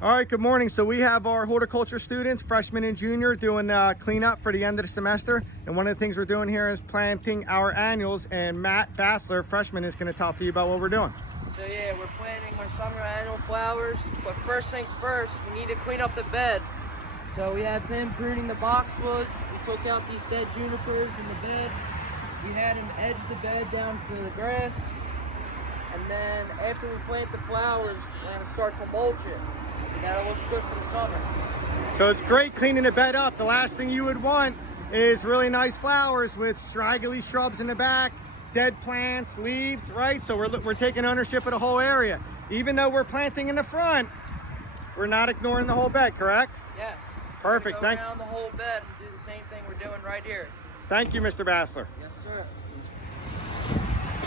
All right, good morning. So we have our horticulture students, freshmen and junior, doing cleanup for the end of the semester. And one of the things we're doing here is planting our annuals. And Matt Bassler, freshman, is going to talk to you about what we're doing. So yeah, we're planting our summer annual flowers. But first things first, we need to clean up the bed. So we have him pruning the boxwoods. We took out these dead junipers in the bed. We had him edge the bed down to the grass. And then after we plant the flowers, we're going to start to mulch it. So that it looks good for the summer. So it's great cleaning the bed up. The last thing you would want is really nice flowers with straggly shrubs in the back, dead plants, leaves, right? So we're taking ownership of the whole area. Even though we're planting in the front, we're not ignoring the whole bed, correct? Yeah. Perfect. Go around the whole bed and do the same thing we're doing right here. Thank you, Mr. Bassler. Yes, sir.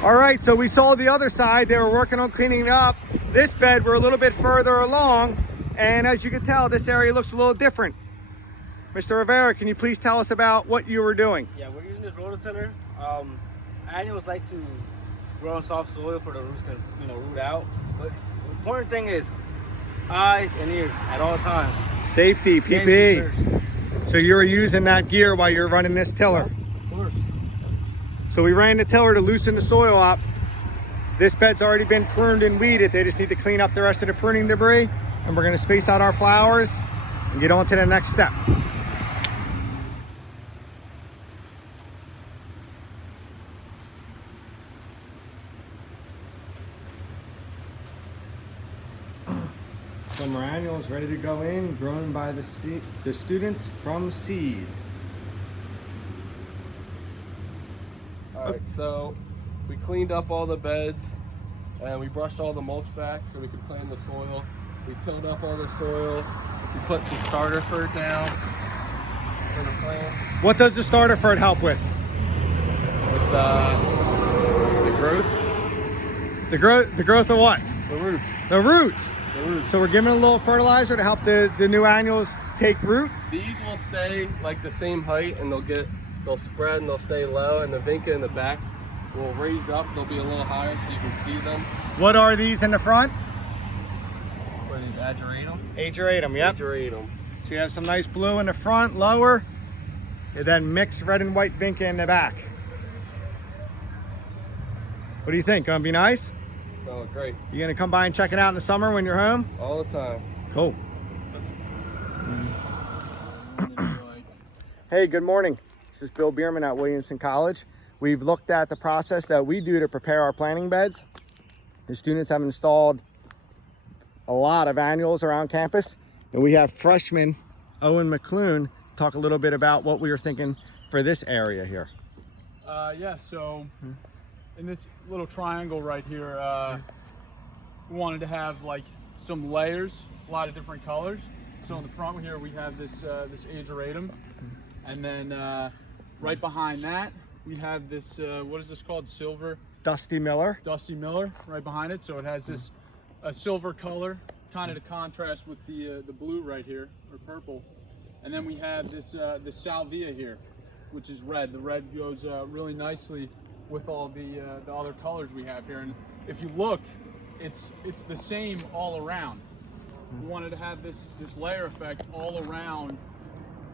All right, so we saw the other side. They were working on cleaning it up. This bed, we're a little bit further along. And as you can tell, this area looks a little different. Mr. Rivera, can you please tell us about what you were doing? Yeah, we're using this rototiller. Annuals like to grow on soft soil for the roots to, root out. But the important thing is eyes and ears at all times. Safety, PPE. So you were using that gear while you're running this tiller? Of course. So we ran the tiller to loosen the soil up. This bed's already been pruned and weeded. They just need to clean up the rest of the pruning debris. And we're going to space out our flowers and get on to the next step. Summer annuals ready to go in, grown by the students from seed. All right, so we cleaned up all the beds and we brushed all the mulch back so we could plant the soil. We tilled up all the soil. We put some starter fert down for the plants. What does the starter fert help with? With the growth. The growth of what? The roots. The roots. The roots. So we're giving a little fertilizer to help the new annuals take root. These will stay like the same height and they'll spread and they'll stay low, and the vinca in the back will raise up. They'll be a little higher so you can see them. What are these in the front? What are these, ageratum? Ageratum, yep. Ageratum. So you have some nice blue in the front, lower, and then mixed red and white vinca in the back. What do you think? Gonna be nice? Oh, great. You gonna come by and check it out in the summer when you're home? All the time. Cool. Hey, good morning. This is Bill Bierman at Williamson College. We've looked at the process that we do to prepare our planting beds. The students have installed a lot of annuals around campus, and we have freshman Owen McClune talk a little bit about what we were thinking for this area here. Yeah, so in this little triangle right here, we wanted to have like some layers, a lot of different colors. So in the front here we have this ageratum, and then right behind that we have this what is this called? Silver Dusty Miller right behind it. So it has this a silver color, kind of to contrast with the blue right here, or purple. And then we have this the salvia here, which is red. The red goes really nicely with all the other colors we have here. And if you look, it's the same all around. We wanted to have this layer effect all around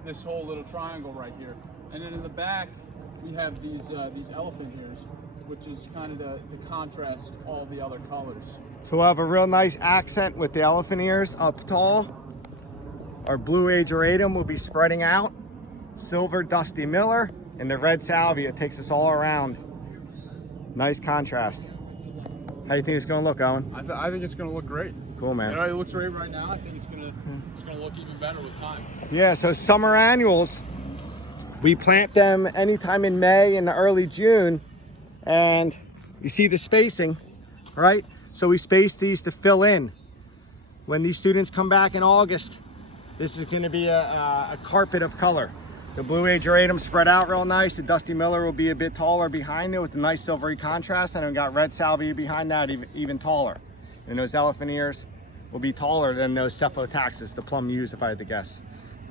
this whole little triangle right here. And then in the back, we have these elephant ears, which is kind of to contrast all the other colors. So we'll have a real nice accent with the elephant ears up tall. Our blue ageratum will be spreading out. Silver Dusty Miller and the red salvia takes us all around. Nice contrast. How do you think it's going to look, Owen? I think it's going to look great. Cool, man. You know, it looks great right now. I think it's going to look even better with time. Yeah, so summer annuals, we plant them anytime in May and early June, and you see the spacing, right? So we space these to fill in. When these students come back in August, this is going to be a carpet of color. The blue ageratum spread out real nice. The Dusty Miller will be a bit taller behind it with a nice silvery contrast, and we've got red salvia behind that, even taller. And those elephant ears will be taller than those cephalotaxis, the plum yews, if I had to guess.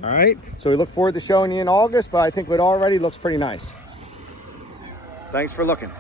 All right, so we look forward to showing you in August, but I think it already looks pretty nice. Thanks for looking.